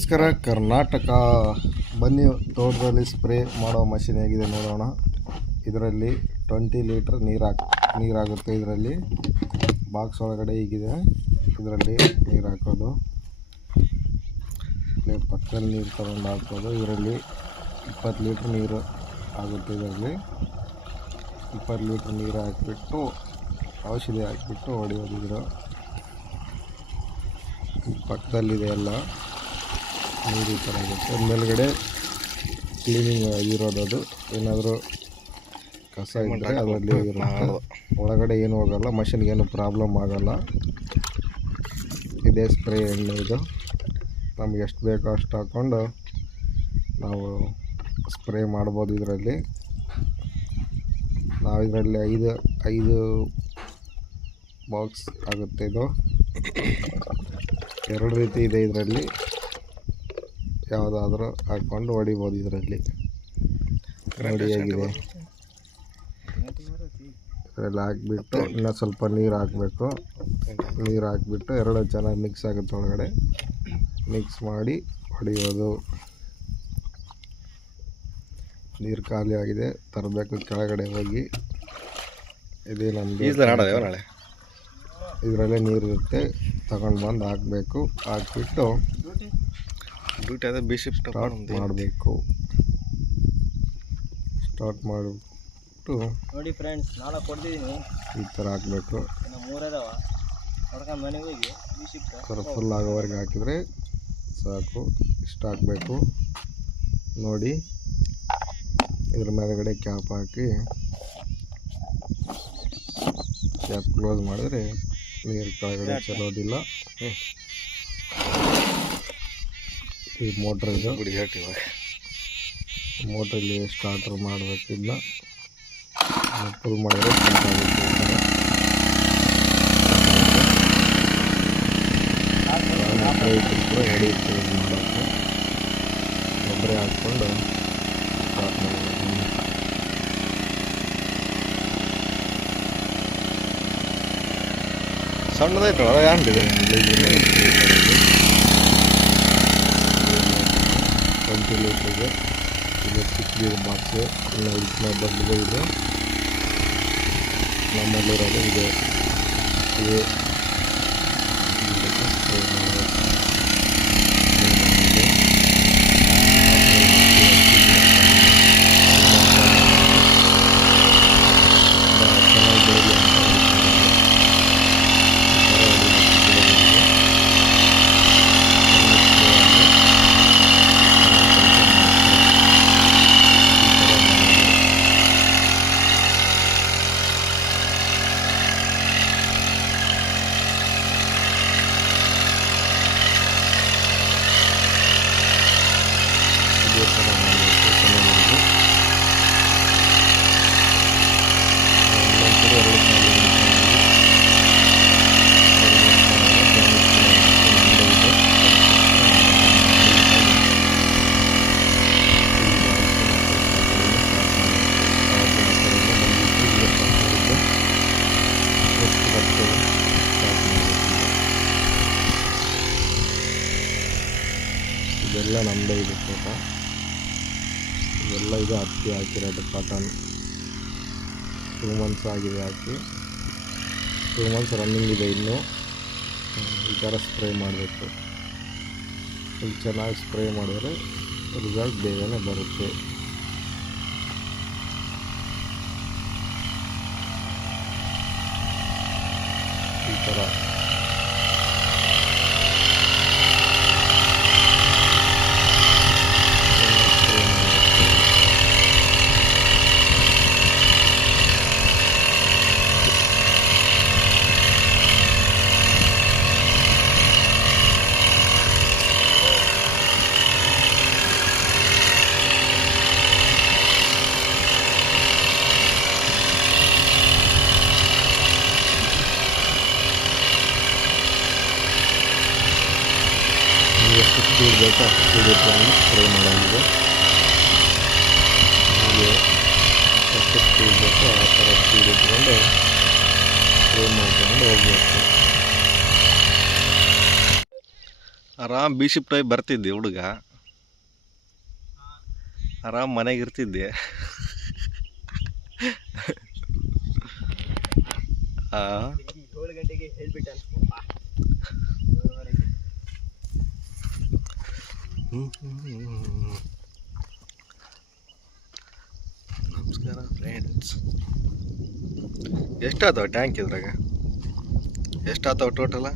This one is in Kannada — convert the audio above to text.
ನಮಸ್ಕಾರ, ಕರ್ನಾಟಕ. ಬನ್ನಿ, ತೋಟದಲ್ಲಿ ಸ್ಪ್ರೇ ಮಾಡೋ ಮಷಿನ್ ಹೇಗಿದೆ ನೋಡೋಣ. ಇದರಲ್ಲಿ ಟ್ವೆಂಟಿ ಲೀಟ್ರ್ ನೀರು ಹಾಕ್ ನೀರಾಗುತ್ತೆ ಇದರಲ್ಲಿ. ಬಾಕ್ಸ್ ಒಳಗಡೆ ಹೀಗಿದೆ. ಇದರಲ್ಲಿ ನೀರು ಹಾಕೋದು. ಪಕ್ಕದಲ್ಲಿ ನೀರು ತಗೊಂಡು ಹಾಕೋದು. ಇದರಲ್ಲಿ ಇಪ್ಪತ್ತು ಲೀಟ್ರ್ ನೀರು ಆಗುತ್ತೆ ಇದರಲ್ಲಿ. ಇಪ್ಪತ್ತು ಲೀಟ್ರ್ ನೀರು ಹಾಕಿಬಿಟ್ಟು, ಔಷಧಿ ಹಾಕಿಬಿಟ್ಟು ಹೊಡೆಯೋದು ಪಕ್ಕದಲ್ಲಿದೆ ಎಲ್ಲ ನೀರು ಈ ಥರ ಆಗುತ್ತೆ ಮೇಲ್ಗಡೆ ಕ್ಲೀನಿಂಗ್ ಇರೋದದು ಅದು. ಏನಾದರೂ ಕಸ ಇದ್ದರೆ ಅದರಲ್ಲಿ ಇರುತ್ತೆ ಒಳಗಡೆ ಏನು ಹೋಗಲ್ಲ ಮಷಿನ್ಗೆ ಏನು ಪ್ರಾಬ್ಲಮ್ ಆಗಲ್ಲ. ಇದೇ ಸ್ಪ್ರೇ ಎಣ್ಣೆ ಇದು. ನಮ್ಗೆ ಎಷ್ಟು ಬೇಕೋ ಅಷ್ಟು ಹಾಕ್ಕೊಂಡು ನಾವು ಸ್ಪ್ರೇ ಮಾಡ್ಬೋದು ಇದರಲ್ಲಿ. ನಾವು ಇದರಲ್ಲಿ ಐದು ಐದು ಬಾಕ್ಸ್ ಆಗುತ್ತೆ ಇದು. ಎರಡು ರೀತಿ ಇದೆ ಇದರಲ್ಲಿ. ಯಾವುದಾದ್ರೂ ಹಾಕ್ಕೊಂಡು ಹೊಡಿಬೋದು ಇದರಲ್ಲಿ. ರೆಡಿಯಾಗಿದೆ ಇದರಲ್ಲಿ ಹಾಕ್ಬಿಟ್ಟು ಇನ್ನೂ ಸ್ವಲ್ಪ ನೀರು ಹಾಕಬೇಕು. ನೀರು ಹಾಕ್ಬಿಟ್ಟು ಎರಡು ಚೆನ್ನಾಗಿ ಮಿಕ್ಸ್ ಆಗುತ್ತೆ ಒಳಗಡೆ. ಮಿಕ್ಸ್ ಮಾಡಿ ಹೊಡಿಯೋದು. ನೀರು ಖಾಲಿ ಆಗಿದೆ. ತರಬೇಕು ಕೆಳಗಡೆ ಹೋಗಿ. ಇದೇ ನಮಗೆ ನಮ್ಮದು ನಾಳೆ? ಇದರಲ್ಲೇ ನೀರು ಇರುತ್ತೆ. ತಗೊಂಡು ಬಂದು ಹಾಕಬೇಕು. ಹಾಕ್ಬಿಟ್ಟು ಡ್ಯೂಟಿ ಅದೇ ಬಿ ಶಿಫ್ಟ್ ಸ್ಟಾರ್ಟ್ ಮಾಡಬೇಕು. ಸ್ಟಾರ್ಟ್ ಮಾಡಿಬಿಟ್ಟು ನೋಡಿ ಫ್ರೆಂಡ್ಸ್ ನಾಳೆ ಕೊಡ್ತಿದ್ದೀನಿ ಈ ಥರ ಹಾಕಬೇಕು. ಮೂರದವ ಹೊಡ್ಕೊಂಡು ಮನೆಗೆ ಹೋಗಿ ಬಿ ಶಿಫ್ಟ್ ಥರ ಫುಲ್ ಆಗೋವರೆಗೆ ಹಾಕಿದರೆ ಸಾಕು. ಇಷ್ಟು ಹಾಕಬೇಕು ನೋಡಿ. ಇದ್ರ ಮೇಲ್ಗಡೆ ಕ್ಯಾಪ್ ಹಾಕಿ. ಕ್ಯಾಪ್ ಕ್ಲೋಸ್ ಮಾಡಿದ್ರೆ ನೀರು ಕೆಳಗಡೆ ಚೆಲ್ಲೋದಿಲ್ಲ ಈ ಮೋಟ್ರ್ ಇದು. ಮೋಟ್ರಲ್ಲಿ ಸ್ಟಾರ್ಟರ್ ಮಾಡಬೇಕಿಲ್ಲ. ಫುಲ್ ಮಾಡಿದ್ರೆ ಇದ್ರೂ ಇದು ಮಾಡೋಕ್ಕೆ. ಗೊಬ್ಬರ ಹಾಕ್ಕೊಂಡು ಸ್ಟಾರ್ಟ್ ಮಾಡಬೇಕು ಸಣ್ಣದೈತಲ್ಲ ಅದ ಲೀಟ್ರಿಗೆ ಇದು? ಚಿಕ್ಕದಿದೆ ಬಾಕ್ಸು ಇನ್ನು ಇದನ್ನ ದೊಡ್ಡದು ಇದೆ ನಮ್ಮಲ್ಲಿರೋದು ಇದೆ ಇದು ಇದಕ್ಕೆ spray ಮಾಡ್ಬೇಕು. Spray ಮಾಡ್ಬೇಕು. ಚೆನ್ನಾಗಿ ಬೆಳೀಲಿ ಅಂತ ಈ ಥರ ಹೊಡಿಬೇಕು ಗಿಡಗಳಿಗೆ. ಚೆನ್ನಾಗಿ spray ಆಗಿ ಇದೇ ಥರ ಮಾಡಬೇಕು ಚೆನ್ನಾಗಿ ಒಂದೊಂದ್ಸರಿ ಎರಡು ಸಾಲು ಇದೆಲ್ಲ ನಮ್ಮದೇ ಇದೆ ತೋಟ. ಇದೆಲ್ಲ ಇದು ಹತ್ತಿ ಹಾಕಿರೋದು ಕಾಟನ್ ಟೂ ಮಂತ್ಸ್ ಆಗಿದೆ ಹಾಕಿ. ಟೂ ಮಂತ್ಸ್ ರನ್ನಿಂಗ್ ಇದೆ ಇನ್ನು. ಈ ಥರ ಸ್ಪ್ರೇ ಮಾಡಬೇಕು. ಇಲ್ಲಿ ಚೆನ್ನಾಗಿ ಸ್ಪ್ರೇ ಮಾಡಿದ್ರೆ ರಿಸಲ್ಟ್ ಬೇಗನೆ ಬರುತ್ತೆ. ಈ ಥರ ಸ್ಪ್ರೇ ಮಾಡಬೇಕು ನೀವು ಎಷ್ಟು ಸ್ಪೀಡ್ ಬೇಕೋ? ಅಷ್ಟು ಸ್ಪೀಡ್ ಇಟ್ಕೊಂಡು ಟ್ರೈ ಮಾಡೋಂಗಿದೆ. ಹಾಗೆ ಎಷ್ಟು ಸ್ಪೀಡ್ ಬೇಕೋ ಆ ಥರ ಸ್ಪೀಡ್ ಇಟ್ಕೊಂಡು ಟ್ರೈ ಮಾಡ್ಕೊಂಡು ಹೋಗ್ಬೇಕು. ಆರಾಮ್ ಬಿ ಶಿಫ್ಟ್ ಆಗಿ ಬರ್ತಿದ್ದೆ ಹುಡುಗ. ಆರಾಮ್ ಮನೆಗೆ ಇರ್ತಿದ್ದೆ. ಆ, ನಮಸ್ಕಾರ ಫ್ರೆಂಡ್ಸ್ ಎಷ್ಟಾತವ ಟ್ಯಾಂಕ್ ಇದ್ರಾಗ? ಎಷ್ಟಾತವ ಟೋಟಲ